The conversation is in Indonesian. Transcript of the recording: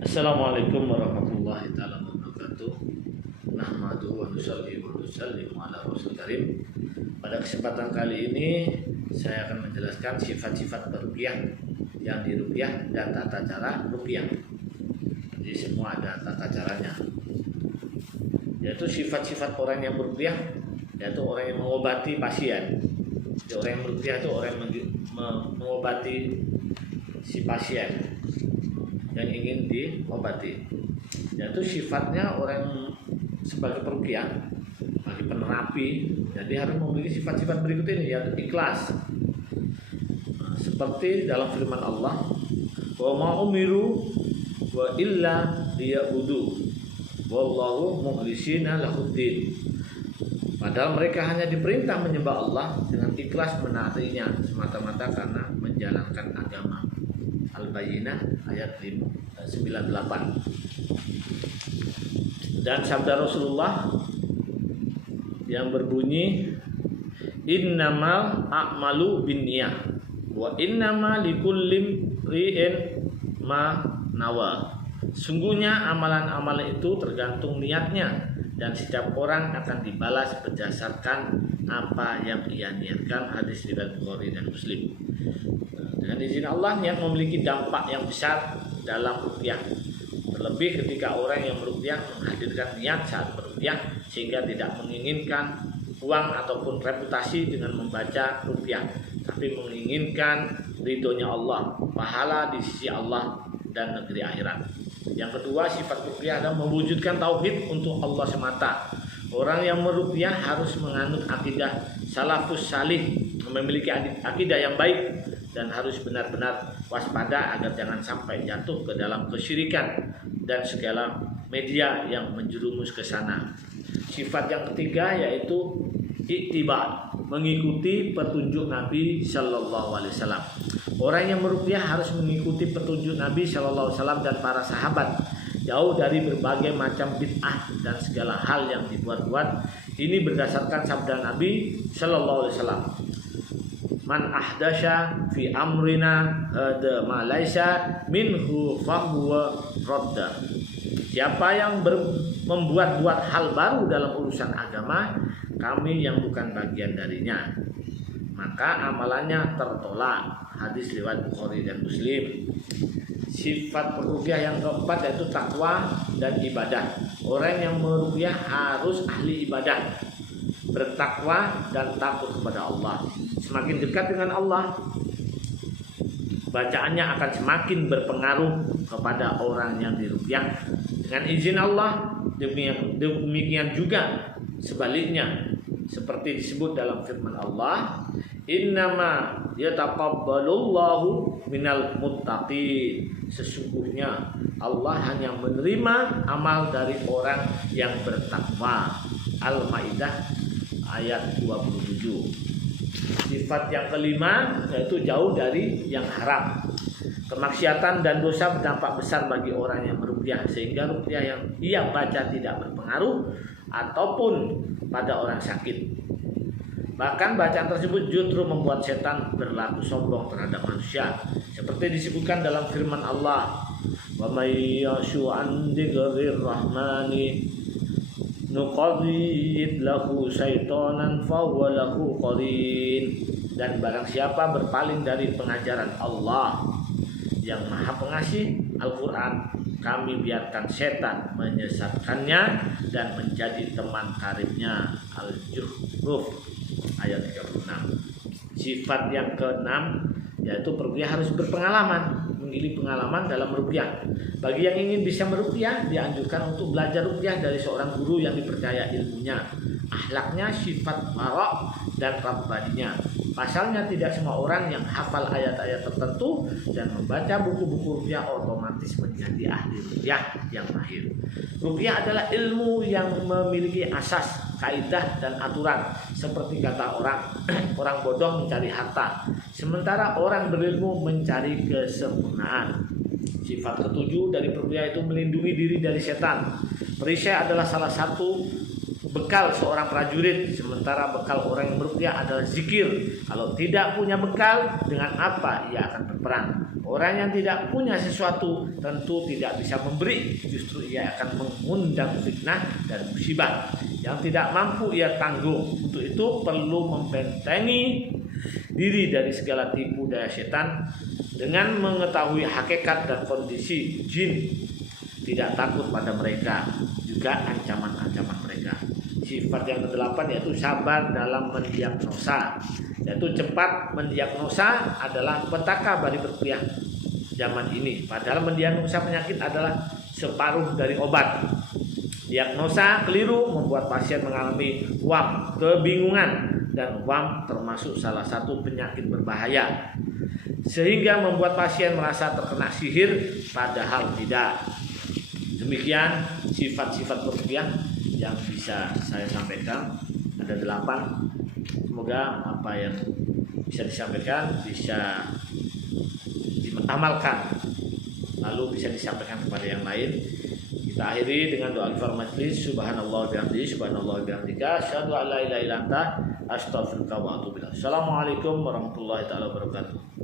Assalamualaikum warahmatullahi taala wabarakatuh. Nahmaduhu wa nusalli wa nusallimu ala rasul karim. Pada kesempatan kali ini saya akan menjelaskan sifat-sifat ruqyah yang diruqyah dan tata cara ruqyah. Jadi semua ada tata caranya. Yaitu sifat-sifat orang yang beruqyah, yaitu orang yang mengobati pasien. Jadi orang yang beruqyah itu orang yang mengobati si pasien yang ingin diobati. Yaitu sifatnya orang sebagai peruqyah, bagi penerapi, jadi harus memiliki sifat-sifat berikut ini, yaitu ikhlas. Seperti dalam firman Allah, wa ma umiru wa illa liya'budu wallahu mukhlishina lahuddin. Padahal mereka hanya diperintah menyembah Allah dengan ikhlas menaatinya semata-mata karena menjalankan agama. Al-Bayyinah ayat 98. Dan sabda Rasulullah yang berbunyi, innamal a'malu binniyah wa innama likulli imri'in ma nawa. Sungguhnya amalan-amalan itu tergantung niatnya, dan setiap orang akan dibalas berdasarkan apa yang ia niatkan. Hadis riwayat Bukhari dan Muslim. Dengan izin Allah, niat memiliki dampak yang besar dalam ruqyah. Terlebih ketika orang yang meruqyah menghadirkan niat saat meruqyah, sehingga tidak menginginkan uang ataupun reputasi dengan membaca ruqyah, tapi menginginkan ridhonya Allah, pahala di sisi Allah dan negeri akhirat. Yang kedua, sifat ruqyah adalah mewujudkan tauhid untuk Allah semata. Orang yang meruqyah harus menganut akidah salafus salih, memiliki akidah yang baik, dan harus benar-benar waspada agar jangan sampai jatuh ke dalam kesyirikan dan segala media yang menjerumus ke sana. Sifat yang ketiga yaitu ittiba, mengikuti petunjuk Nabi Shallallahu Alaihi Wasallam. Orang yang meruqyah harus mengikuti petunjuk Nabi Shallallahu Alaihi Wasallam dan para sahabat, jauh dari berbagai macam bid'ah dan segala hal yang dibuat-buat. Ini berdasarkan sabda Nabi Shallallahu Alaihi Wasallam, man ahdasya fi amrina hada ma laisa minhu fahuwa radda. Siapa yang membuat-buat hal baru dalam urusan agama kami yang bukan bagian darinya, maka amalannya tertolak. Hadis riwayat Bukhari dan Muslim. Sifat peruqyah yang keempat yaitu takwa dan ibadah. Orang yang meruqyah harus ahli ibadah, bertakwa dan takut kepada Allah. Semakin dekat dengan Allah, bacaannya akan semakin berpengaruh kepada orang yang diruqyah. Dengan izin Allah, demikian juga sebaliknya, seperti disebut dalam firman Allah, innama yataqabbalullahu minal muttaqin. Sesungguhnya Allah hanya menerima amal dari orang yang bertakwa. Al-Maidah ayat 27. Sifat yang kelima yaitu jauh dari yang haram. Kemaksiatan dan dosa berdampak besar bagi orang yang meruqyah, sehingga ruqyah yang ia baca tidak berpengaruh ataupun pada orang sakit. Bahkan bacaan tersebut justru membuat setan berlaku sombong terhadap manusia, seperti disebutkan dalam firman Allah, wa may yashu an dzikrir rahmani nuqayyid lahu syaitanan fahuwa lahu qarin. Dan barang siapa berpaling dari pengajaran Allah yang Maha Pengasih, Al-Quran, kami biarkan setan menyesatkannya dan menjadi teman karibnya. Al-Zuhruf ayat 36. Sifat yang keenam yaitu peruqyah harus berpengalaman, memiliki pengalaman dalam meruqyah. Bagi yang ingin bisa meruqyah, dianjurkan untuk belajar ruqyah dari seorang guru yang dipercaya ilmunya, akhlaknya, sifat wara' dan rabbaninya. Pasalnya tidak semua orang yang hafal ayat-ayat tertentu dan membaca buku-buku ruqyah otomatis menjadi ahli ruqyah yang mahir. Ruqyah adalah ilmu yang memiliki asas, kaidah dan aturan. Seperti kata orang, orang bodoh mencari harta, sementara orang berilmu mencari kesempurnaan. Sifat ketujuh dari peruqyah itu melindungi diri dari setan. Perisai adalah salah satu bekal seorang prajurit, sementara bekal orang yang meruqyah adalah zikir. Kalau tidak punya bekal, dengan apa ia akan berperang? Orang yang tidak punya sesuatu tentu tidak bisa memberi, justru ia akan mengundang fitnah dan musibah. Yang tidak mampu ia tanggung. Untuk itu perlu membentengi diri dari segala tipu daya setan dengan mengetahui hakikat dan kondisi jin, tidak takut pada mereka, juga ancaman-ancaman mereka. Sifat yang kedelapan yaitu sabar dalam mendiagnosa, yaitu cepat mendiagnosa adalah petaka bagi berkuliah zaman ini. Padahal mendiagnosa penyakit adalah separuh dari obat. Diagnosa keliru membuat pasien mengalami wam, kebingungan, dan wam termasuk salah satu penyakit berbahaya, sehingga membuat pasien merasa terkena sihir padahal tidak. Demikian sifat-sifat ruqyah yang bisa saya sampaikan, ada 8. Semoga apa yang bisa disampaikan bisa diamalkan, lalu bisa disampaikan kepada yang lain. Kita akhiri dengan doa al majlis. Subhanallah bihamdihi, subhanallah bihamdika, asyhadu an la ilaha illa anta, astaghfiruka wa atubu ilaik. Assalamualaikum warahmatullahi taala wabarakatuh.